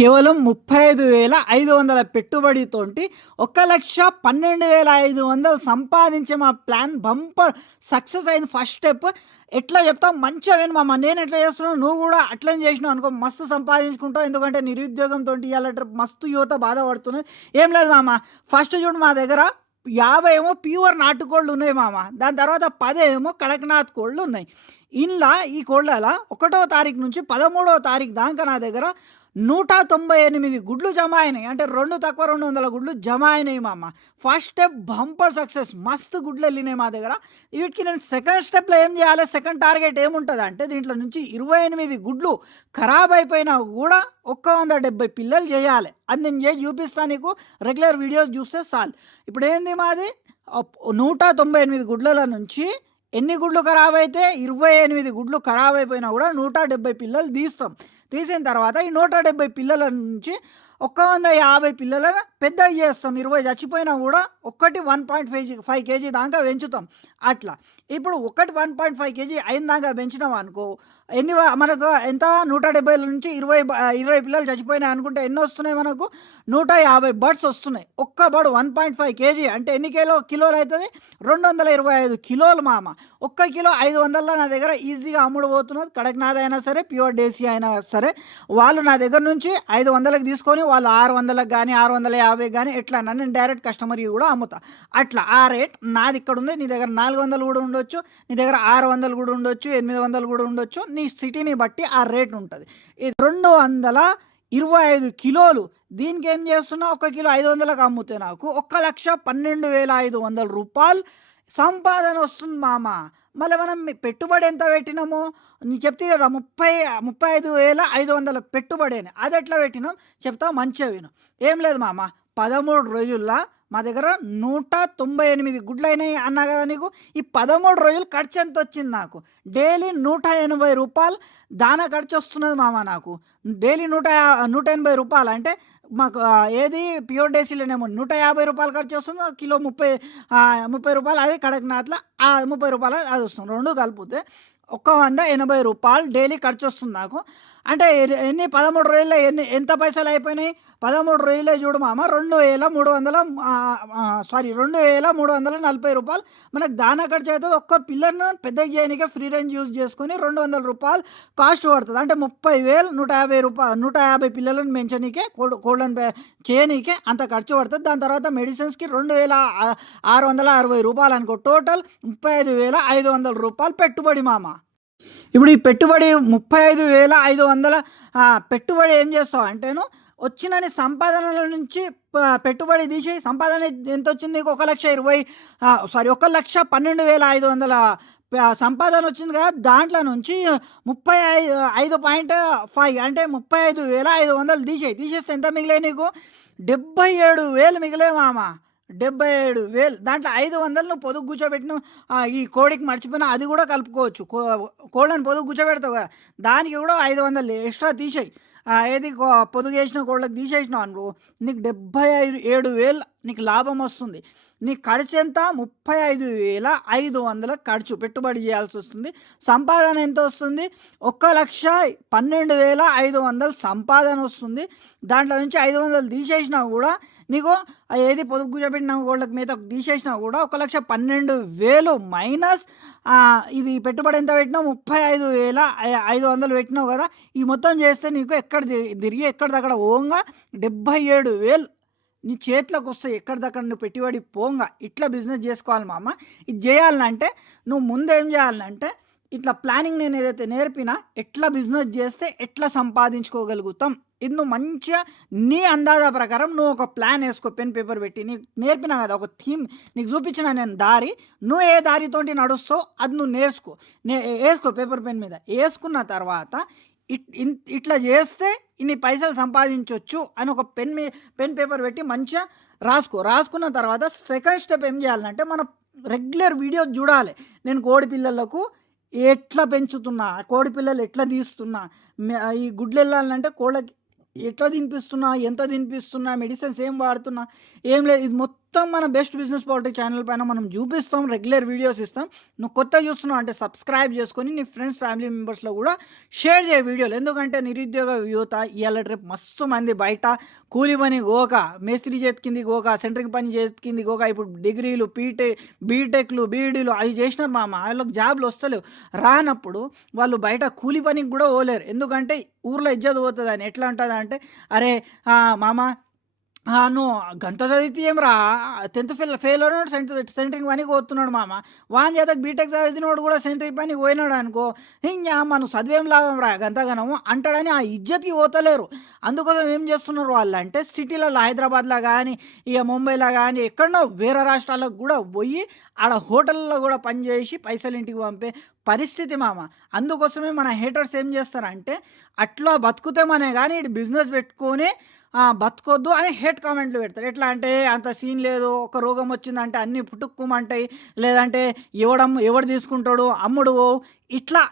కేవలం 35,500 పెట్టుబడితోటి 1,12,500 సంపాదించే మా ప్లాన్ బంపర్ సక్సెస్ అయింది. ఫస్ట్ స్టెప్ ఎట్లా చెప్తాం మంచిగా విను మామ. నేను ఎట్లా చేస్తున్నాను నువ్వు కూడా అట్లనే చేసినావు అనుకో మస్తు సంపాదించుకుంటావు. ఎందుకంటే నిరుద్యోగంతో ఇవాళ మస్తు యువత బాధపడుతున్నది. ఏం లేదు మామ, ఫస్ట్ చూడు మా దగ్గర 50 ఏమో ప్యూర్ నాటుకోళ్ళు ఉన్నాయి మామ. దాని తర్వాత 10 ఏమో కడక్నాథ్ కోళ్ళు ఉన్నాయి. ఇంట్లో ఈ కోళ్ళ 1వ తారీఖు నుంచి 13వ తారీఖు దాకా నా దగ్గర 198 గుడ్లు జమ అయినాయి. అంటే 2 తక్కువ 200 గుడ్లు జమ అయినాయి మామ. ఫస్ట్ స్టెప్ బంపర్ సక్సెస్, మస్తు గుడ్లు వెళ్ళినాయి మా దగ్గర. వీటికి నేను సెకండ్ స్టెప్లో ఏం చేయాలి, సెకండ్ టార్గెట్ ఏముంటుంది అంటే దీంట్లో నుంచి 28 గుడ్లు ఖరాబ్ అయిపోయినా కూడా 170 పిల్లలు చేయాలి. అది నేను చేసి చూపిస్తాను నీకు, రెగ్యులర్ వీడియోస్ చూస్తే చాలు. ఇప్పుడు ఏంది మాది 198 గుడ్ల నుంచి ఎన్ని గుడ్లు ఖరాబ్ అయితే 28 గుడ్లు ఖరాబ్ అయిపోయినా కూడా 170 పిల్లలు తీస్తాం. తీసిన తర్వాత ఈ 170 పిల్లల నుంచి 150 పిల్లలను పెద్దగా చేస్తాం. 20 చచ్చిపోయినా కూడా ఒకటి 1.5 కేజీ దాకా పెంచుతాం. అట్లా ఇప్పుడు ఒకటి 1.5 కేజీ అయిన దాకా పెంచినాం అనుకో, మనకు ఎంత 170 నుంచి 20 పిల్లలు చచ్చిపోయినాయి అనుకుంటే ఎన్ని వస్తున్నాయి మనకు, 150 బర్డ్స్ వస్తున్నాయి. ఒక్క బర్డ్ 1.5 కేజీ అంటే ఎన్ని కిలోలు అవుతుంది, 225 కిలోలు మామ. 1 కిలో 500 నా దగ్గర ఈజీగా అమ్ముడు పోతున్నది. కడక్నాథ్ అయినా సరే, ప్యూర్ దేశీ అయినా సరే, వాళ్ళు నా దగ్గర నుంచి 500కి తీసుకొని వాళ్ళు 600కి కానీ 650 కానీ ఎట్లా నేను డైరెక్ట్ కస్టమర్కి కూడా అమ్ముతా. అట్లా ఆ రేట్ నాది ఇక్కడ ఉంది. నీ దగ్గర 400 కూడా ఉండొచ్చు, నీ దగ్గర 600 కూడా ఉండొచ్చు, 800 కూడా ఉండొచ్చు. నీ సిటీని బట్టి ఆ రేట్ ఉంటుంది. ఇది 225 కిలోలు. దీనికి ఏం చేస్తున్నా, 1 కిలో 500కి అమ్ముతే నాకు 1,12,500 రూపాయలు సంపాదన వస్తుంది మామ. మళ్ళీ మనం పెట్టుబడి ఎంత పెట్టినామో నీకు చెప్తే కదా, 35,500 పెట్టుబడి అని. అది ఎట్లా పెట్టినాం చెప్తా, మంచిగా విను. ఏం లేదు మామ, 13 రోజుల్లో మా దగ్గర 198 గుడ్లు అయినాయి అన్నా కదా నీకు. ఈ 13 రోజులు ఖర్చు ఎంత వచ్చింది నాకు, డైలీ 180 రూపాయలు దానా ఖర్చు వస్తున్నది మామ నాకు. డైలీ 180 రూపాయలు అంటే మాకు ఏది ప్యూర్ డేసీలోనేమో 150 రూపాయలు ఖర్చు వస్తుంది. కిలో 30 రూపాయలు అది కడక్నాథ్లో 30 రూపాయలు అది వస్తుంది. రెండు కలిపితే 180 రూపాయలు డైలీ ఖర్చు వస్తుంది నాకు. అంటే ఎన్ని 13 రోజుల్లో ఎంత పైసలు అయిపోయినాయి, 13 రోజులే చూడు మామ, 2,340 రూపాయలు మనకు దానా ఖర్చు అవుతుంది. ఒక్క పిల్లర్ను పెద్దగా చేయడానికే ఫ్రీ రేంజ్ యూజ్ చేసుకొని 200 రూపాయలు కాస్ట్ పడుతుంది. అంటే 30,000, 150 రూపాయలు, 150 పిల్లలను పెంచనీకే, కోళ్ళను చేయనీకే అంత ఖర్చు పడుతుంది. దాని తర్వాత మెడిసిన్స్కి 2,660 రూపాయలు అనుకో. టోటల్ 35,500 రూపాయలు పెట్టుబడి మామ. ఇప్పుడు ఈ పెట్టుబడి 35,500 పెట్టుబడి ఏం చేస్తావు అంటేను, వచ్చినని సంపాదనల నుంచి పెట్టుబడి తీసి సంపాదన ఎంత వచ్చింది నీకు, 1,12,500 సంపాదన వచ్చింది కదా. దాంట్లో నుంచి 35.5 అంటే 35,500 తీసేస్తే ఎంత మిగిలే నీకు, 77,000 మిగిలే మామ. 77,000. దాంట్లో 500 నువ్వు పొదుగు కూర్చోబెట్టిన ఈ కోడికి మర్చిపోయినా అది కూడా కలుపుకోవచ్చు. కోళ్ళని పొదుగు కూర్చోబెడతావు కదా, దానికి కూడా 500 ఎక్స్ట్రా తీసేయి. ఏది పొదుగు వేసిన కోళ్ళకి తీసేసినావు అనుకో, నీకు 77,000 నీకు లాభం వస్తుంది. నీ ఖర్చు ఎంత, 35,500 ఖర్చు పెట్టుబడి చేయాల్సి వస్తుంది. సంపాదన ఎంత వస్తుంది, 1,12,500 సంపాదన వస్తుంది. దాంట్లో నుంచి 500 తీసేసినా కూడా నీకు ఏది పొదుపు కూర్చోబెట్టిన కోళ్ళకి మీద తీసేసినా కూడా 1,12,000 మైనస్ ఇది పెట్టుబడి ఎంత పెట్టినావు, 35,500 పెట్టినావు కదా. ఈ మొత్తం చేస్తే నీకు ఎక్కడ తిరిగి ఎక్కడిదక్కడ పోగా 77,000 నీ చేతిలోకి వస్తాయి. ఎక్కడిదక్కడ నువ్వు పెట్టుబడి పోగా. ఇట్లా బిజినెస్ చేసుకోవాలి మామ. ఇది చేయాలంటే నువ్వు ముందు ఏం చేయాలంటే, ఇట్లా ప్లానింగ్ నేను ఏదైతే నేర్పినా, ఎట్లా బిజినెస్ చేస్తే ఎట్లా సంపాదించుకోగలుగుతాం, ఇది నువ్వు మంచిగా నీ అందాజా ప్రకారం నువ్వు ఒక ప్లాన్ వేసుకో. పెన్ పేపర్ పెట్టి నీకు నేర్పినా కదా, ఒక థీమ్ నీకు చూపించిన నేను దారి, నువ్వు ఏ దారితోటి నడుస్తావు అది నువ్వు వేసుకో పేపర్ పెన్ మీద. వేసుకున్న తర్వాత ఇట్లా చేస్తే ఇన్ని పైసలు సంపాదించవచ్చు అని ఒక పెన్ పేపర్ పెట్టి మంచిగా రాసుకున్న తర్వాత సెకండ్ స్టెప్ ఏం చేయాలంటే, మన రెగ్యులర్ వీడియోస్ చూడాలి. నేను కోడి పిల్లలకు ఎట్లా పెంచుతున్నా, కోడి పిల్లలు ఎట్లా తీస్తున్నా, ఈ గుడ్లు వెళ్ళాలంటే కోళ్ళకి ఎట్లా తినిపిస్తున్నా, ఎంత తినిపిస్తున్నా, మెడిసిన్స్ ఏం వాడుతున్నా, ఏం లేదు, ఇది మొత్తం మొత్తం మన బెస్ట్ బిజినెస్ పౌల్ట్రీ ఛానల్ పైన మనం చూపిస్తాం, రెగ్యులర్ వీడియోస్ ఇస్తాం. నువ్వు కొత్తగా చూస్తున్నావు అంటే సబ్స్క్రైబ్ చేసుకొని నీ ఫ్రెండ్స్, ఫ్యామిలీ మెంబర్స్‌లో కూడా షేర్ చేయి వీడియోలు. ఎందుకంటే నిరుద్యోగ యువత ఇయాల రేపు మస్తు మంది బయట కూలి పని గోక, మేస్త్రి చేతి కిందికి గోక, సెంట్రింగ్ పని చేతి కిందికి గోక, ఇప్పుడు డిగ్రీలు, బీటెక్‌లు, బీఈడీలు అవి చేసినారు మామ. వాళ్ళకి జాబ్‌లు వస్తలేవు. రానప్పుడు వాళ్ళు బయట కూలి పనికి కూడా పోలేరు. ఎందుకంటే ఊర్లో ఇజ్జత్ పోతదని. ఎట్లా ఉంటదంటే, "అరే మామ నువ్వు గంత చదివితే ఏం రా 10th ఫెయిల్ అయినోడు సెంటరింగ్ పనికి పోతున్నాడు మామ. వాని చేత బీటెక్ చదివినోడు కూడా సెంటరింగ్ పనికి పోయినాడు అనుకో, ఇంకేమ్మ నువ్వు చదివేం లాభం రా గంతగనం" అంటాడని ఆ ఇజ్జత్‌కి పోతలేరు. అందుకోసం ఏం చేస్తున్నారు వాళ్ళంటే సిటీలలో హైదరాబాద్‌లో కానీ, ఇక ముంబైలో కానీ ఎక్కడనో వేరే రాష్ట్రాలకు కూడా పోయి ఆడ హోటళ్ళలో కూడా పనిచేసి పైసలు ఇంటికి పంపే పరిస్థితి మామ. అందుకోసమే మన హేటర్స్ ఏం చేస్తారంటే, అట్లా బతుకుతామనే కానీ ఈడు బిజినెస్ పెట్టుకొని బతకొద్దు అని హేట్ కామెంట్లు పెడతారు. ఎట్లా అంటే, అంత సీన్ లేదు, ఒక రోగం వచ్చిందంటే అన్నీ పుటుక్కుమంటాయి, లేదంటే ఎవడు తీసుకుంటాడు, అమ్ముడు పోవు,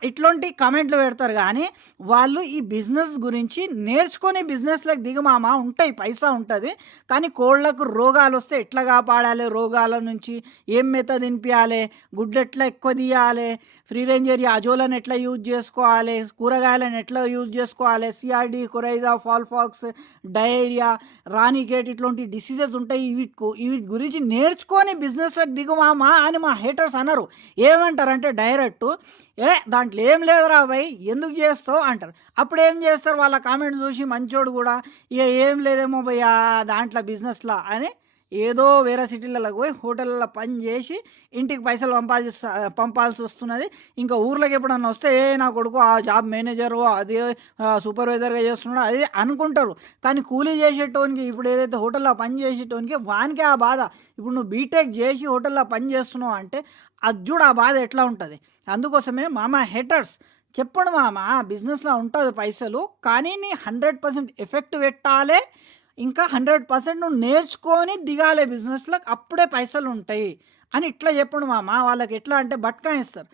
ఇట్లాంటి కామెంట్లు పెడతారు. కానీ వాళ్ళు ఈ బిజినెస్ గురించి నేర్చుకొని బిజినెస్‌లోకి దిగమామ. ఉంటాయి, పైసా ఉంటుంది. కానీ కోళ్ళకు రోగాలు వస్తే ఎట్లా కాపాడాలి, రోగాల నుంచి ఏం మెథడ్ తినిపియాలి, గుడ్లు ఎట్లా ఎక్కువ తీయాలి, ఫ్రీ రేంజ్ ఏరియా అజోలాని ఎట్లా యూజ్ చేసుకోవాలి, కూరగాయలను ఎట్లా యూజ్ చేసుకోవాలి, సిఆర్‌డి, కొరైజా, ఫాల్ఫాక్స్, డయేరియా, రాణికేట్ ఇట్లాంటి డిసీజెస్ ఉంటాయి. వీటి గురించి నేర్చుకొని బిజినెస్‌లోకి దిగుమామా అని మా హేటర్స్ అనరు. ఏమంటారంటే డైరెక్ట్, దాంట్లో ఏం లేదురా భయ్, ఎందుకు చేస్తావు అంటారు. అప్పుడు ఏం చేస్తారు, వాళ్ళ కామెంట్ చూసి మంచోడు కూడా ఇక ఏం లేదేమో భయ్యా దాంట్లో బిజినెస్లో అని ఏదో వేరే సిటీలకు పోయి హోటళ్ళలో పని చేసి ఇంటికి పైసలు పంపాల్సి వస్తున్నది. ఇంకా ఊర్లోకి ఎప్పుడన్నా వస్తే నా కొడుకు ఆ జాబ్ మేనేజరు, అదే సూపర్వైజర్గా చేస్తున్నాడు అది అనుకుంటారు. కానీ కూలీ చేసేటోనికి, ఇప్పుడు ఏదైతే హోటల్లో పని చేసేటోనికి వానికే ఆ బాధ. ఇప్పుడు నువ్వు బీటెక్ చేసి హోటల్లో పని చేస్తున్నావు అంటే అది చూడు ఆ బాధ ఎట్లా ఉంటుంది. అందుకోసమే మామ హేటర్స్ చెప్పండి మామ, బిజినెస్లో ఉంటుంది పైసలు, కానీ నీ 100% ఎఫెక్ట్ పెట్టాలి. ఇంకా 100% నువ్వు నేర్చుకొని దిగాలి బిజినెస్‌లోకి, అప్పుడే పైసలు ఉంటాయి అని ఇట్లా చెప్పండి మామ. వాళ్ళకి ఎట్లా అంటే బట్కాయిస్తారు.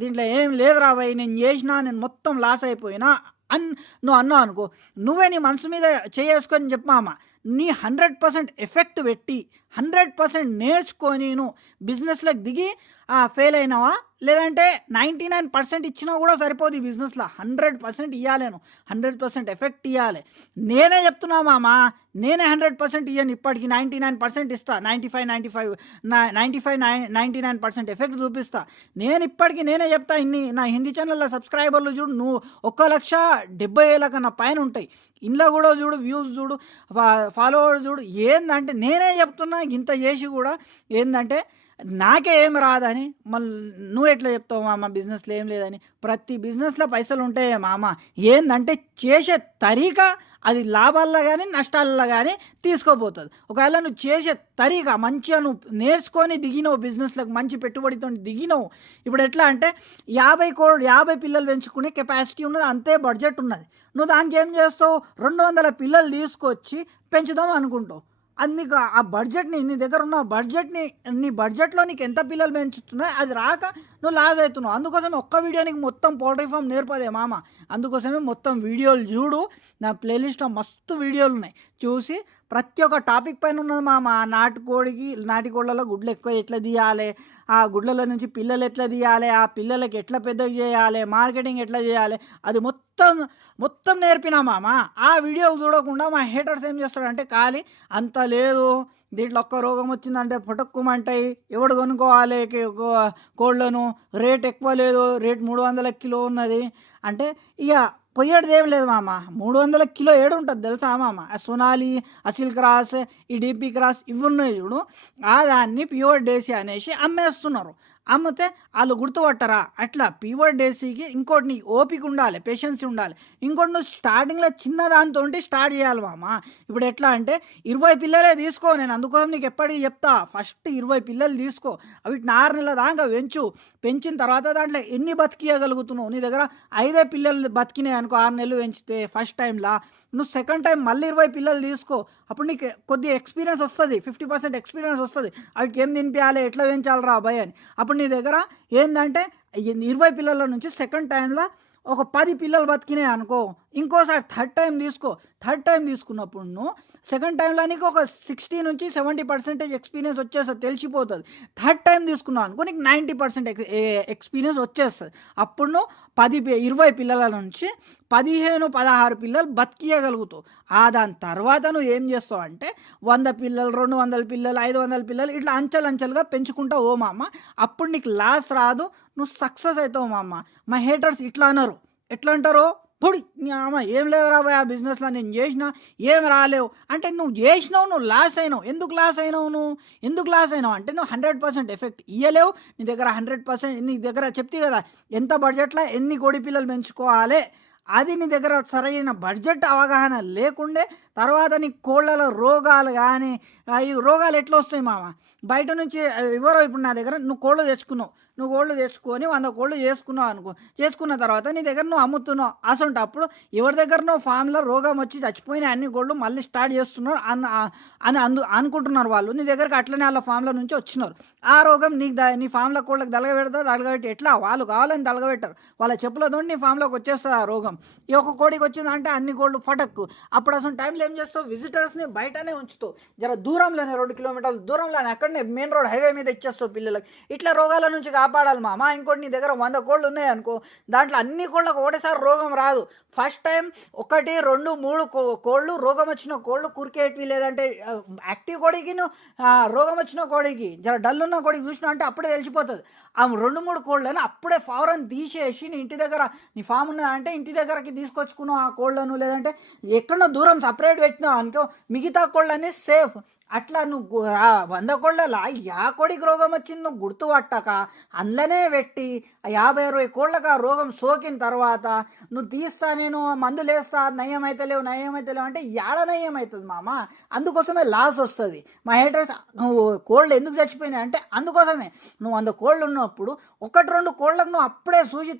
దీంట్లో ఏం లేదురా భయ్, నేను చేసినా, నేను మొత్తం లాస్ అయిపోయినా అని నువ్వు అన్నావు అనుకో, నువ్వే నీ మనసు మీద చేసుకొని చెప్పు మామ. నీ 100% ఎఫెక్ట్ పెట్టి 100% నేర్చుకొని నువ్వు బిజినెస్‌లోకి దిగి ఫెయిల్ అయినావా, లేదంటే 99% ఇచ్చినా కూడా సరిపోదు ఈ బిజినెస్‌లో. 100% ఇవ్వాలి, నువ్వు 100% ఎఫెక్ట్ ఇవ్వాలి. నేనే చెప్తున్నా మామ, నేనే 100% ఇయ్యను, ఇప్పటికి 99% ఇస్తా. 99% ఎఫెక్ట్ చూపిస్తా. నేను ఇప్పటికి నేనే చెప్తా. నా హిందీ ఛానల్లో సబ్స్క్రైబర్లు చూడు, నువ్వు 1,70,000 కన్నా పైన ఉంటాయి. ఇందులో కూడా చూడు, వ్యూస్ చూడు, ఫాలోవర్స్ చూడు. ఏందంటే నేనే చెప్తున్నా, ఇంత చేసి కూడా ఏందంటే నాకే ఏమి రాదని మళ్ళీ నువ్వు ఎట్లా చెప్తావు మామ బిజినెస్లో ఏం లేదని. ప్రతి బిజినెస్లో పైసలు ఉంటాయే మామ. ఏందంటే చేసే తరీకా అది లాభాల్లో కానీ నష్టాల్లో కానీ తీసుకోపోతుంది. ఒకవేళ నువ్వు చేసే తరీకా మంచిగా నువ్వు నేర్చుకొని దిగినావు బిజినెస్లోకి, మంచి పెట్టుబడితో దిగినావు. ఇప్పుడు ఎట్లా అంటే 50 పిల్లలు పెంచుకునే కెపాసిటీ ఉన్నది, అంతే బడ్జెట్ ఉన్నది. నువ్వు దానికి ఏం చేస్తావు, 200 పిల్లలు తీసుకొచ్చి పెంచుదాం అనుకుంటావు. అది నీకు ఆ బడ్జెట్ని, నీ దగ్గర ఉన్న బడ్జెట్ని, నీ బడ్జెట్లో నీకు ఎంత పిల్లలు పెంచుతున్నాయి అది రాక నువ్వు లాస్ అవుతున్నావు. అందుకోసమే ఒక్క వీడియో నీకు మొత్తం పౌల్ట్రీ ఫామ్ నేర్పదే మామ. అందుకోసమే మొత్తం వీడియోలు చూడు, నా ప్లేలిస్ట్లో మస్తు వీడియోలు ఉన్నాయి. చూసి ప్రతి ఒక్క టాపిక్ పైన ఉన్నది మామ. నాటుకోళ్ళలో గుడ్లు ఎక్కువ ఎట్లా తీయాలి, ఆ గుడ్లలో నుంచి పిల్లలు ఎట్లా తీయాలి, ఆ పిల్లలకి ఎట్లా పెద్దగా చేయాలి, మార్కెటింగ్ ఎట్లా చేయాలి, అది మొత్తం నేర్పినా మామ. ఆ వీడియో చూడకుండా మా హేటర్స్ ఏం చేస్తాడంటే, ఖాళీ అంత లేదు, దీంట్లో ఒక్క రోగం వచ్చిందంటే పుటక్కుమంటాయి, ఎవడు కొనుక్కోవాలి కోళ్ళను, రేట్ ఎక్కువ లేదు, రేట్ 300 కిలో ఉన్నది అంటే ఇక పోయేటిది ఏం లేదు మామ. 300 కిలో ఏడు ఉంటుంది తెలుసా మామ. ఆ సొనాలి, అసిల్ క్రాస్, ఈ డీపీ క్రాస్ ఇవి ఉన్నాయి చూడు, ఆ దాన్ని ప్యూర్ డేసీ అనేసి అమ్మేస్తున్నారు. అమ్మితే వాళ్ళు గుర్తుపట్టరా. అట్లా ప్యూర్ డేసీకి ఇంకోటి నీకు ఓపిక ఉండాలి, పేషెన్సీ ఉండాలి. ఇంకోటి నువ్వు స్టార్టింగ్లో చిన్న దాంతో స్టార్ట్ చేయాలి మామ. ఇప్పుడు ఎట్లా అంటే 20 పిల్లలే తీసుకో. నేను అందుకోసం నీకు ఎప్పటికీ చెప్తా, ఫస్ట్ 20 పిల్లలు తీసుకో, వీటిని 6 నెలల దాకా పెంచిన తర్వాత దాంట్లో ఎన్ని బతికియగలుగుతున్నావు. నీ దగ్గర 5 పిల్లలు బతికినాయి అనుకో, 6 నెలలు పెంచితే ఫస్ట్ టైంలా, నువ్వు సెకండ్ టైం మళ్ళీ 20 పిల్లలు తీసుకో. అప్పుడు నీకు కొద్దిగా ఎక్స్పీరియన్స్ వస్తుంది, 50% ఎక్స్పీరియన్స్ వస్తుంది. వాటికి ఏం తినిపించాలి, ఎట్లా పెంచాలి అబ్బాయి అని. అప్పుడు నీ దగ్గర ఏంటంటే 20 పిల్లల నుంచి సెకండ్ టైంలో ఒక 10 పిల్లలు బతికినాయి అనుకో, ఇంకోసారి థర్డ్ టైమ్ తీసుకో. థర్డ్ టైమ్ తీసుకున్నప్పుడు నువ్వు సెకండ్ టైమ్‌లో నీకు ఒక 60-70% ఎక్స్‌పీరియన్స్ వచ్చేస్తది. తెలిసిపోతది. థర్డ్ టైమ్ తీసుకున్నావు అనుకో నీకు 90% ఎక్స్‌పీరియన్స్ వచ్చేస్తది. అప్పుడు నువ్వు 20 పిల్లల నుంచి 15, 16 పిల్లలు బతికియగలుగుతావు. దాని తర్వాత నువ్వు ఏం చేస్తావంటే 100 పిల్లలు, 200 పిల్లలు, 500 పిల్లలు ఇట్లా అంచెలంచెలుగా పెంచుకుంటా ఓ మామ. అప్పుడు నీకు లాస్ రాదు. నువ్వు సక్సెస్ అయితావు మామ. మా హేటర్స్ ఇట్లా అనరు. ఎట్లా అంటారు? పొడి నీ అమ్మ ఏం లేదురా భయ్ ఆ బిజినెస్‌లో నేను చేసినా ఏం రాలేవు. అంటే నువ్వు చేసినావు, నువ్వు లాస్ అయినావు. ఎందుకు లాస్ అయినావు నువ్వు? ఎందుకు లాస్ అయినావు అంటే నువ్వు 100% ఎఫెక్ట్ ఇయ్యలేవు. నీ దగ్గర 100% నీ దగ్గర చెప్తి కదా ఎంత బడ్జెట్‌లో ఎన్ని కోడి పిల్లలు పెంచుకోవాలి. అది నీ దగ్గర సరైన బడ్జెట్ అవగాహన లేకుండే తర్వాత నీ కోళ్ళలో రోగాలు గానీ ఈ రోగాలు ఎట్లొస్తాయి మామ? బయట నుంచి ఎవరో ఇప్పుడు నా దగ్గర నువ్వు కోళ్ళు తెచ్చుకున్నావు. నువ్వు కోళ్ళు తెచ్చుకొని 100 కోళ్ళు చేసుకున్నావు అనుకో. చేసుకున్న తర్వాత నీ దగ్గర నువ్వు అమ్ముతున్నావు. అసొంటప్పుడు ఎవరి దగ్గరనో ఫామ్‌లో రోగం వచ్చి చచ్చిపోయిన అన్ని కోళ్ళు మళ్ళీ స్టార్ట్ చేస్తున్నారు అని అనుకుంటున్నారు వాళ్ళు. నీ దగ్గరికి అట్లనే ఆళ్ళ ఫామ్‌లో నుంచి వచ్చినారు. ఆ రోగం నీకు నీ ఫామ్‌లో కోళ్ళకి దలగబెడతదా? దలగబెట్టి ఎట్లా? వాళ్ళు కావాలని దలగబెట్టరు. వాళ్ళ చెప్పులతోని నీ ఫామ్‌లోకి వచ్చేస్తది ఆ రోగం. ఈ ఒక్క కోడికి వచ్చిందంటే అన్ని కోళ్ళు ఫటక్కు. అప్పుడు అసలు టైంలో ఏం చేస్తావు? విజిటర్స్‌ని బయటనే ఉంచుతావు. జర దూరంలోనే 2 కిలోమీటర్ల దూరంలోనే అక్కడనే మెయిన్ రోడ్ హైవే మీద ఇచ్చేస్తావు పిల్లలకి. ఇట్లా రోగాల నుంచి కాపాడాలి మామ. ఇంకోటి నీ దగ్గర 100 కోళ్ళు ఉన్నాయనుకో దాంట్లో అన్ని కోళ్ళకు ఒకటేసారి రోగం రాదు. ఫస్ట్ టైం 1, 2, 3 కోళ్ళు రోగం వచ్చిన కోళ్ళు కురికేటివి లేదంటే యాక్టివ్ కోడికి రోగం వచ్చిన కోడికి జర డల్ ఉన్న కోడికి చూసినావు అంటే అప్పుడే తెలిసిపోతుంది. ఆ 2, 3 కోళ్ళని అప్పుడే ఫౌరన్ తీసేసి నీ ఇంటి దగ్గర నీ ఫామ్ ఉన్నదంటే ఇంటి దగ్గరకి తీసుకొచ్చుకున్నావు ఆ కోళ్ళను లేదంటే ఎక్కడో దూరం సపరేట్ పెట్టినావు అనుకో మిగతా కోళ్ళని సేఫ్. అట్లా నువ్వు 100 కోళ్ళలా కోడికి రోగం వచ్చింది నువ్వు గుర్తుపట్టక అందులోనే పెట్టి 50, 60 కోళ్ళకి ఆ రోగం సోకిన తర్వాత నువ్వు తీస్తా నేను మందులేస్తా నయం అయితలేవు అంటే ఏడ నయం అవుతుంది మామ. అందుకోసమే లాస్ వస్తుంది. మా హేటర్స్ నువ్వు కోళ్ళు ఎందుకు చచ్చిపోయినాయి అంటే అందుకోసమే. నువ్వు 100 కోళ్ళు ఉన్నప్పుడు 1, 2 కోళ్ళకు నువ్వు అప్పుడే చూసి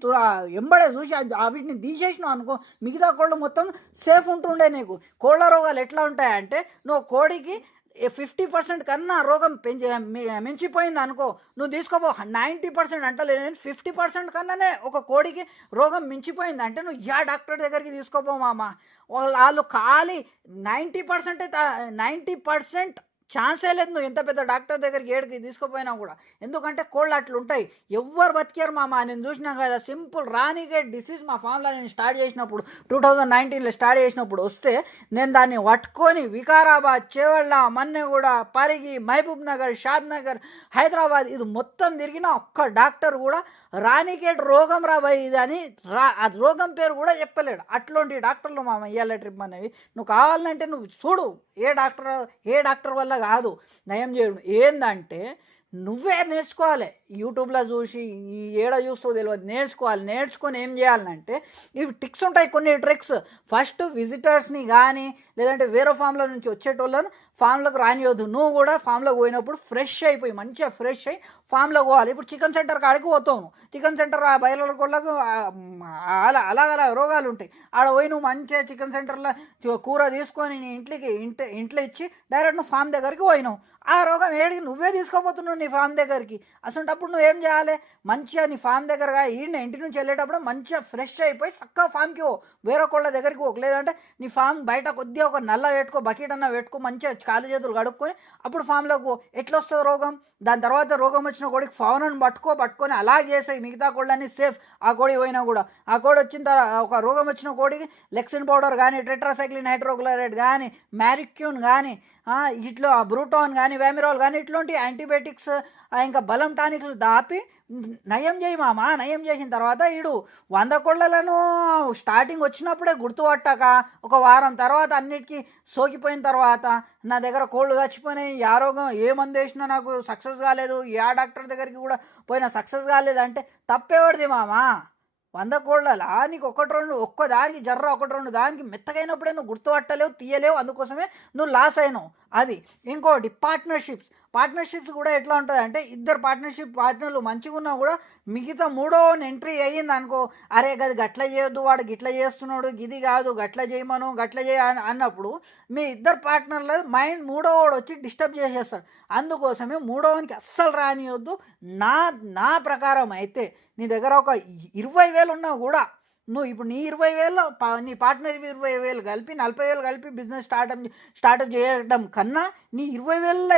ఎంబడే చూసి వీటిని తీసేసినావు అనుకో మిగతా కోళ్ళు మొత్తం సేఫ్ ఉంటుండే నీకు. కోళ్ళ రోగాలు ఎట్లా ఉంటాయంటే నువ్వు కోడికి 50% కన్నా రోగం మించిపోయింది అనుకో నువ్వు తీసుకోపో 90% అంటలే నేను 50% కన్నానే ఒక కోడికి రోగం మించిపోయింది అంటే నువ్వు డాక్టర్ దగ్గరికి తీసుకోపో మామ. వాళ్ళు ఖాళీ 90% 90% ఛాన్సే లేదు నువ్వు ఎంత పెద్ద డాక్టర్ దగ్గరికి ఏడికి తీసుకుపోయినా కూడా. ఎందుకంటే కోళ్ళు అట్లుంటాయి. ఎవ్వరు బతికారు మామ. నేను చూసినా కదా సింపుల్ రానిగేట్ డిసీజ్ మా ఫామ్లో నేను స్టార్ట్ చేసినప్పుడు 2019లో స్టార్ట్ చేసినప్పుడు వస్తే నేను దాన్ని పట్టుకొని వికారాబాద్, చేవళ్ళ, మన్నెగూడ, పరిగి, మహబూబ్ నగర్, షాద్ నగర్, హైదరాబాద్ ఇది మొత్తం తిరిగిన ఒక్క డాక్టర్ కూడా రానికేట్ రోగం రాబోయే ఇది అని ఆ రోగం పేరు కూడా చెప్పలేడు. అట్లాంటి డాక్టర్లు మామ ఇవాళ ట్రిప్ అనేవి. నువ్వు కావాలంటే నువ్వు చూడు ఏ డాక్టర్ వల్ల కాదు నయం చేయడం. ఏందంటే నువ్వే నేర్చుకోవాలి. యూట్యూబ్లో చూసి ఏడ చూస్తూ తెలియదు నేర్చుకొని ఏం చేయాలంటే ఇవి ట్రిక్స్ ఉంటాయి కొన్ని ట్రిక్స్. ఫస్ట్ విజిటర్స్ని కానీ లేదంటే వేరే ఫామ్లో నుంచి వచ్చేటోళ్ళను ఫామ్లోకి రానియొద్దు. నువ్వు కూడా ఫామ్లోకి పోయినప్పుడు ఫ్రెష్ అయిపోయి మంచిగా ఫ్రెష్ అయ్యి ఫామ్లోకి పోవాలి. ఇప్పుడు చికెన్ సెంటర్ కాడికి పోతావు. చికెన్ సెంటర్ ఆ బయలుల కోళ్ళకు అలా రోగాలు ఉంటాయి. ఆడ పోయి నువ్వు మంచిగా చికెన్ సెంటర్లో కూర తీసుకొని నీ ఇంట్లో ఇచ్చి డైరెక్ట్ నువ్వు ఫామ్ దగ్గరికి పోయినావు. ఆ రోగం ఏడికి నువ్వే తీసుకోపోతున్నావు నీ ఫామ్ దగ్గరికి. అసలు నువ్వేం చేయాలి? మంచిగా నీ ఫామ్ దగ్గరగా ఇంటి నుంచి వెళ్ళేటప్పుడు మంచిగా ఫ్రెష్ అయిపోయి చక్కగా ఫామ్కి పో. వేరే కోళ్ళ దగ్గరికి పోకు. లేదంటే నీ ఫామ్ బయట కొద్దిగా ఒక నల్ల పెట్టుకో, బకెట్ అన్న పెట్టుకో, మంచిగా కాలు చేతులు కడుక్కొని అప్పుడు ఫామ్లోకి పో. ఎట్లా వస్తుంది రోగం? దాని తర్వాత రోగం వచ్చిన కోడికి ఫౌనను పట్టుకొని అలా చేసాయి మిగతా కోళ్ళని సేఫ్. ఆ కోడి పోయినా కూడా ఆ కోడి వచ్చిన తర్వాత ఒక రోగం వచ్చిన కోడికి లెక్సిన్ పౌడర్ కానీ టెట్రాసైక్లిన్ హైడ్రోక్లోరైడ్ కానీ మ్యారిక్యూన్ కానీ ఇట్లా బ్రూటాన్ కానీ వ్యామిరాల్ కానీ ఇట్లాంటి యాంటీబయాటిక్స్ ఇంకా బలం టానిక్లు దాపి నయం చేయి మామ. నయం చేసిన తర్వాత 100 కోళ్ళలను స్టార్టింగ్ వచ్చినప్పుడే గుర్తుపట్టాక ఒక వారం తర్వాత అన్నిటికీ సోకిపోయిన తర్వాత నా దగ్గర కోళ్ళు చచ్చిపోయినాయి, ఆ రోగం ఏ మందు వేసినా నాకు సక్సెస్ కాలేదు, డాక్టర్ దగ్గరికి కూడా పోయినా సక్సెస్ కాలేదంటే తప్పేవాడిది మామ. 100 కోళ్ళలా నీకు ఒక్కదానికి 1, 2 దానికి మెత్తగైనప్పుడే నువ్వు గుర్తుపట్టలేవు, తీయలేవు. అందుకోసమే నువ్వు లాస్ అయినావు. అది ఇంకోటి పార్ట్నర్షిప్స్ కూడా ఎట్లా ఉంటుంది అంటే ఇద్దరు పార్ట్నర్లు మంచిగా ఉన్నా కూడా మిగతా మూడో ఎంట్రీ అయ్యింది అనుకో, అరే గది గట్ల చేయొద్దు, వాడు గిట్ల చేస్తున్నాడు, గిది కాదు గట్ల చేయమను గట్ల చేయ అన్నప్పుడు మీ ఇద్దరు పార్ట్నర్ల మైండ్ మూడోవాడు వచ్చి డిస్టర్బ్ చేసేస్తాడు. అందుకోసమే మూడోవానికి అస్సలు రానియొద్దు. నా ప్రకారం అయితే నీ దగ్గర ఒక 20,000 ఉన్నా కూడా నువ్వు ఇప్పుడు నీ 20,000 నీ పార్ట్నర్ 20,000 కలిపి 40,000 కలిపి బిజినెస్ స్టార్టప్ చేయడం కన్నా నీ 20,000లో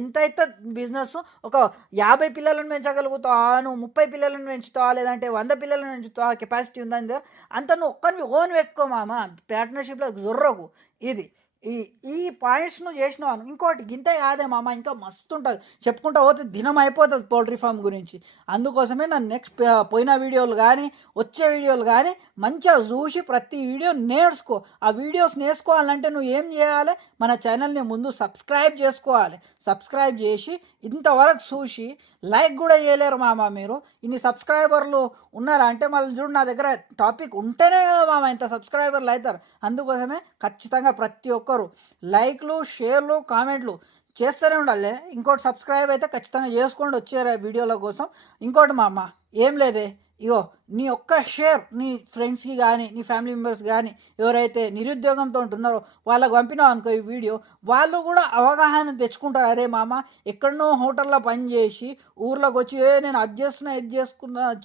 ఎంత అయితే బిజినెస్ ఒక 50 పిల్లలను పెంచగలుగుతావా, నువ్వు 30 పిల్లలను పెంచుతావా, లేదంటే 100 పిల్లలను పెంచుతావా, కెపాసిటీ ఉందని అంత నువ్వు ఒక్కరిని ఓన్ పెట్టుకో మామ. పార్ట్నర్షిప్లో జొర్రకు ఇది ఈ ఈ పాయింట్స్ నువ్వు చేసినావు. ఇంకోటి గింతే కాదే మామ, ఇంకా మస్తు ఉంటుంది చెప్పుకుంటా పోతే దినం అయిపోతుంది పౌల్ట్రీ ఫామ్ గురించి. అందుకోసమే నన్ను నెక్స్ట్ పోయిన వీడియోలు కానీ వచ్చే వీడియోలు కానీ మంచిగా చూసి ప్రతి వీడియో నేర్చుకో. ఆ వీడియోస్ నేర్చుకోవాలంటే నువ్వు ఏం చేయాలి, మన ఛానల్ని ముందు సబ్స్క్రైబ్ చేసుకోవాలి. సబ్స్క్రైబ్ చేసి ఇంతవరకు చూసి లైక్ కూడా చేయలేరు మామ. మీరు ఇన్ని సబ్స్క్రైబర్లు ఉన్నారా అంటే మళ్ళీ చూడు, నా దగ్గర టాపిక్ ఉంటేనే కదా మామ ఇంత సబ్స్క్రైబర్లు అవుతారు. అందుకోసమే ఖచ్చితంగా ప్రతి ఒక్కరు లైక్లు, షేర్లు, కామెంట్లు చేస్తూనే ఉండాలి. ఇంకోటి సబ్స్క్రైబ్ అయితే ఖచ్చితంగా చేసుకోండి వచ్చే వీడియోల కోసం. ఇంకోటి మామ ఏం లేదే, ఇగో నీ ఒక్క షేర్ నీ ఫ్రెండ్స్కి కానీ నీ ఫ్యామిలీ మెంబర్స్ కానీ ఎవరైతే నిరుద్యోగంతో ఉంటున్నారో వాళ్ళకు పంపినావు అనుకో ఈ వీడియో, వాళ్ళు కూడా అవగాహన తెచ్చుకుంటారు. అరే మామ ఎక్కడనో హోటల్లో పని చేసి ఊర్లోకి వచ్చి నేను అది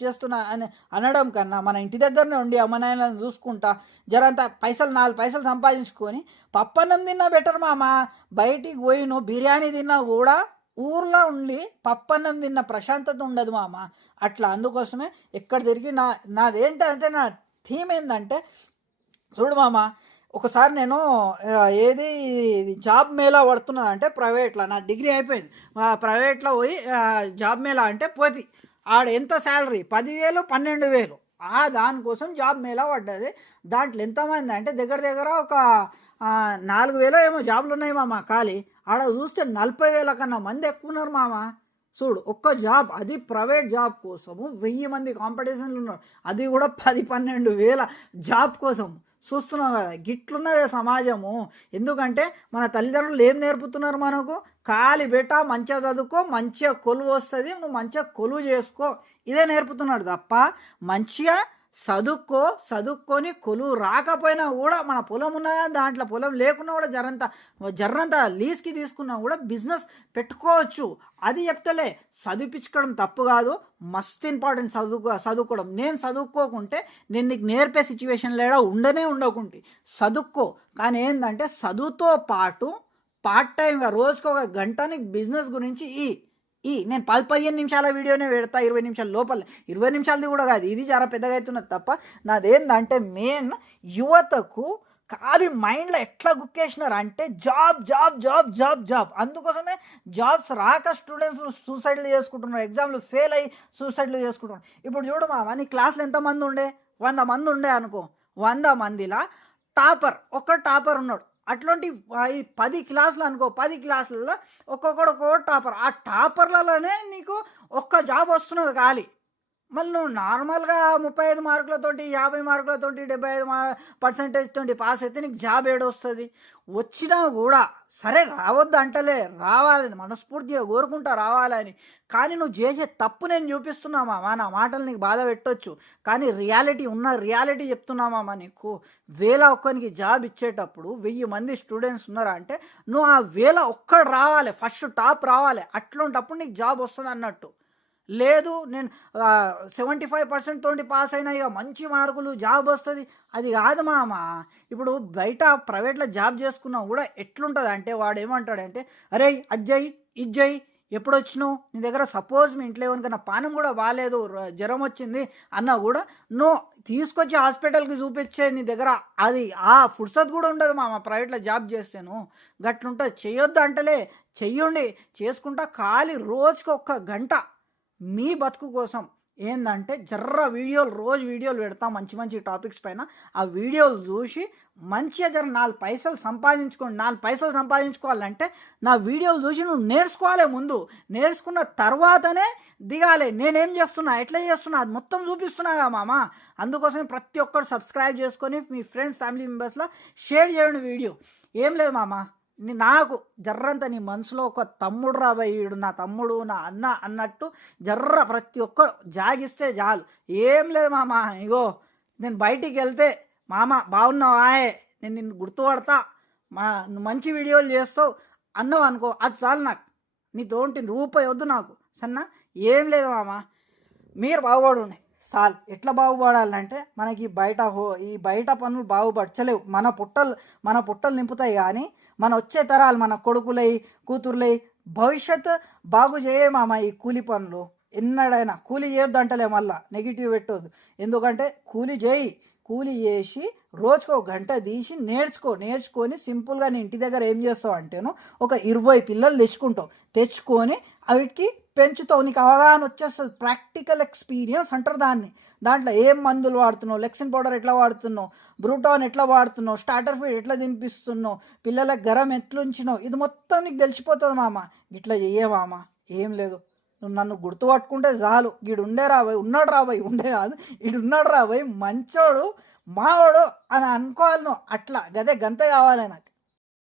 చేస్తున్నా అని అనడం కన్నా మన ఇంటి దగ్గరనే ఉండి అమ్మ నాయనలను చూసుకుంటా జరంతా 4 పైసలు సంపాదించుకొని పప్పన్నం తిన్నా బెటర్ మామ. బయటికి పోయి నువ్వు బిర్యానీ తిన్నా కూడా ఊర్లో ఉండి పప్పన్నం తిన్న ప్రశాంతత ఉండదు మామ. అట్లా అందుకోసమే ఎక్కడ తిరిగి నాదేంటంటే నా థీమ్ ఏంటంటే చూడు మామ, ఒకసారి నేను ఏది జాబ్ మేళా పడుతున్నా అంటే ప్రైవేట్లో, నా డిగ్రీ అయిపోయింది, ప్రైవేట్లో పోయి జాబ్ మేళా అంటే పోతి ఆడ ఎంత శాలరీ 10,000 12,000 దానికోసం జాబ్ మేళా పడ్డది. దాంట్లో ఎంతమంది అంటే దగ్గర ఒక 4,000 ఏమో జాబ్లు ఉన్నాయి మామ ఖాళీ. ఆడ చూస్తే 40,000 కన్నా మంది ఎక్కువ ఉన్నారు మామ. చూడు ఒక్క జాబ్, అది ప్రైవేట్ జాబ్ కోసము 1000 మంది కాంపిటీషన్లు ఉన్నారు, అది కూడా 10-12,000 జాబ్ కోసం. చూస్తున్నావు కదా గిట్లున్నదే సమాజము. ఎందుకంటే మన తల్లిదండ్రులు ఏం నేర్పుతున్నారు మనకు, ఖాళీ బేటా మంచిగా చదువుకో, మంచిగా కొలువు వస్తుంది, నువ్వు మంచిగా కొలువు చేసుకో, ఇదే నేర్పుతున్నాడు తప్ప మంచిగా చదువుకొని కొలువు రాకపోయినా కూడా మన పొలం ఉన్నదా దాంట్లో పొలం లేకున్నా కూడా జర్రంత లీజ్కి తీసుకున్నా కూడా బిజినెస్ పెట్టుకోవచ్చు. అది చెప్తలే, చదివించుకోవడం తప్పు కాదు, మస్తు ఇంపార్టెంట్ చదువుకోవడం. నేను చదువుకోకుంటే నేను నీకు నేర్పే సిచ్యువేషన్ లేడా ఉండకుంటే చదువుకో. కానీ ఏంటంటే చదువుతో పాటు పార్ట్ టైంగా రోజుకు ఒక గంట నీకు బిజినెస్ గురించి నేను 10-15 నిమిషాల వీడియోనే పెడతా, 20 నిమిషాల లోపల, 20 నిమిషాలది కూడా కాదు, ఇది చాలా పెద్దగా అవుతున్నది తప్ప. నాదేంటంటే మెయిన్ యువతకు ఖాళీ మైండ్లో ఎట్లా గుక్కేసినారు అంటే జాబ్. అందుకోసమే జాబ్స్ రాక స్టూడెంట్స్ సూసైడ్లు చేసుకుంటున్నారు, ఎగ్జామ్లు ఫెయిల్ అయ్యి సూసైడ్లు చేసుకుంటున్నారు. ఇప్పుడు చూడు మామ, నీ క్లాస్లో ఎంతమంది ఉండే, 100 మంది ఉండే అనుకో, 100 మందిలా ఒక్క టాపర్ ఉన్నాడు. అట్లాంటి ఈ 10 క్లాసులు అనుకో, 10 క్లాసులలో ఒక్కొక్క టాపర్. ఆ టాపర్లలోనే నీకు ఒక్క జాబ్ వస్తున్నది ఖాళీ. మళ్ళీ నువ్వు నార్మల్గా 35 మార్కులతోటి 50 మార్కులతోటి 75% పాస్ అయితే నీకు జాబ్ ఏడొస్తుంది. వచ్చినా కూడా సరే రావద్దు అంటలే, రావాలని మనస్ఫూర్తిగా కోరుకుంటా రావాలని. కానీ నువ్వు చేసే తప్పు నేను చూపిస్తున్నామా, నా మాటలు నీకు బాధ పెట్టొచ్చు, కానీ రియాలిటీ చెప్తున్నామా నీకు. 1000 ఒక్కరికి జాబ్ ఇచ్చేటప్పుడు 1000 మంది స్టూడెంట్స్ ఉన్నారా అంటే నువ్వు ఆ 1000 ఒక్కడు రావాలి, ఫస్ట్ టాప్ రావాలి, అట్లాంటప్పుడు నీకు జాబ్ వస్తుంది అన్నట్టు. లేదు నేను 75% తోటి పాస్ అయినా ఇక మంచి మార్కులు జాబ్ వస్తుంది, అది కాదు మామ. ఇప్పుడు బయట ప్రైవేట్లో జాబ్ చేసుకున్నా కూడా ఎట్లుంటుంది అంటే వాడు ఏమంటాడంటే, అరే అజ్జయ్ ఇజ్జయ్ ఎప్పుడు వచ్చినావు, నీ దగ్గర సపోజ్ మీ ఇంట్లో ఎవరికైనా పానం కూడా బాగాలేదు, జ్వరం వచ్చింది అన్నా కూడా నువ్వు తీసుకొచ్చి హాస్పిటల్కి చూపించే నీ దగ్గర అది ఆ ఫుర్సత్ కూడా ఉండదు మామ. ప్రైవేట్లో జాబ్ చేస్తాను గట్లుంటుంది. చెయ్యొద్దు అంటలే, చెయ్యండి, చేసుకుంటా ఖాళీ రోజుకి 1 గంట మీ బతుకు కోసం ఏంటంటే రోజు వీడియోలు పెడతా మంచి టాపిక్స్ పైన. ఆ వీడియోలు చూసి మంచిగా 4 పైసలు సంపాదించుకోండి. 4 పైసలు సంపాదించుకోవాలంటే నా వీడియోలు చూసి నువ్వు నేర్చుకోవాలి. ముందు నేర్చుకున్న తర్వాతనే దిగాలి. నేనేం చేస్తున్నా, ఎట్లా చేస్తున్నా అది మొత్తం చూపిస్తున్నాగా మామ. అందుకోసమే ప్రతి ఒక్కరు సబ్స్క్రైబ్ చేసుకొని మీ ఫ్రెండ్స్ ఫ్యామిలీ మెంబర్స్లో షేర్ చేయండి వీడియో. ఏం లేదు మామ, నాకు నీ మనసులో ఒక తమ్ముడు రాబోయేడు, నా తమ్ముడు నా అన్న అన్నట్టు ప్రతి ఒక్కరు జాగిస్తే చాలు. ఏం లేదు మామ, ఇగో నేను బయటికి వెళ్తే మామ బాగున్నావాయే, నేను నిన్ను గుర్తుపడతా, మంచి వీడియోలు చేస్తావు అన్నావు అనుకో, అది చాలు నాకు. నీతోటి రూపాయి వద్దు నాకు సన్నా. ఏం లేదు మామ, మీరు బాగుపడండి. సాల్ ఎట్లా బాగుపడాలంటే మనకి ఈ బయట పనులు బాగుపరచలేవు. మన పుట్టలు నింపుతాయి కానీ మన వచ్చే తరాలు మన కొడుకులై కూతుర్లై భవిష్యత్ బాగు చేయే మామ ఈ కూలి పనులు. ఎన్నడైనా కూలి చేయొద్దు అంటలే, మళ్ళా నెగిటివ్ పెట్టొద్దు. ఎందుకంటే కూలి చేసి రోజుకో గంట తీసి నేర్చుకొని సింపుల్గా నీ ఇంటి దగ్గర ఏం చేస్తావు అంటేను ఒక 20 పిల్లలు తెచ్చుకొని వీటికి పెంచుతావు. నీకు అవగాహన వచ్చేస్తుంది. ప్రాక్టికల్ ఎక్స్పీరియన్స్ అంటారు దాన్ని. దాంట్లో ఏం మందులు వాడుతున్నావు, లెక్సిన్ పౌడర్ ఎట్లా వాడుతున్నావు, బ్రూటాన్ ఎట్లా వాడుతున్నావు, స్టార్టర్ ఫీడ్ ఎట్లా తినిపిస్తున్నావు, పిల్లలకు గరం ఎట్లుంచినావు, ఇది మొత్తం నీకు తెలిసిపోతుంది మామ. ఇట్లా చెయ్యే మామ, ఏం లేదు. నువ్వు నన్ను గుర్తుపట్టుకుంటే చాలు. ఉన్నాడు రాబోయ్ ఉండే కాదు, ఉన్నాడు రాబోయ్ మంచోడు మావాడు అని అనుకోవాలి నువ్వు. అట్లా గంతే కావాలి నాకు.